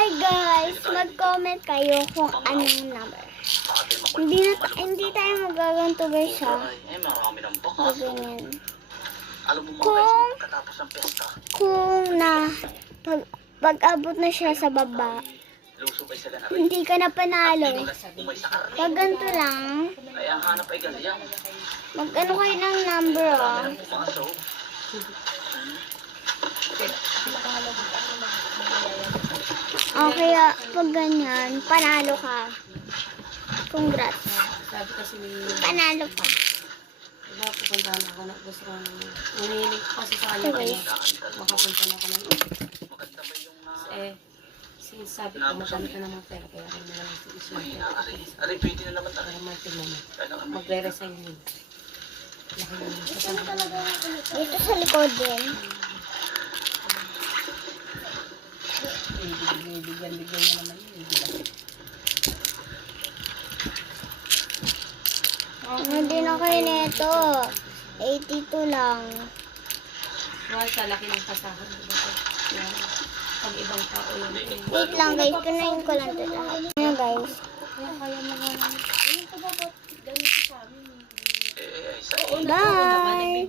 Hi guys, mag-comment kayo kung anong number. Hindi tayo magaganto guys ha. Ganyan. Kung pag-abot na siya sa baba, hindi ka na panalo. Pag ganito lang, mag-ano kayo ng number ah. Kaya pag ganyan, panalo ka. Congrats. Sabi kasi ni... Panalo ka. Diba, pupuntahan ako na gusto kong... Umihilig ko kasi sa kanya kaya makapunta na ako ng... Since sabi ko magkano naman pera, kaya rin na lang si Isma. Para matignan mo. Magre-resign yun. Dito sa likod din. Bigyan niya naman yun. Hindi na kayo nito. 82 lang. Well, sa laki ng kasahod. Pag ibang tao yun. Wait lang guys, kunain ko lang ito lahat. Ano guys? Kaya mga... Bye!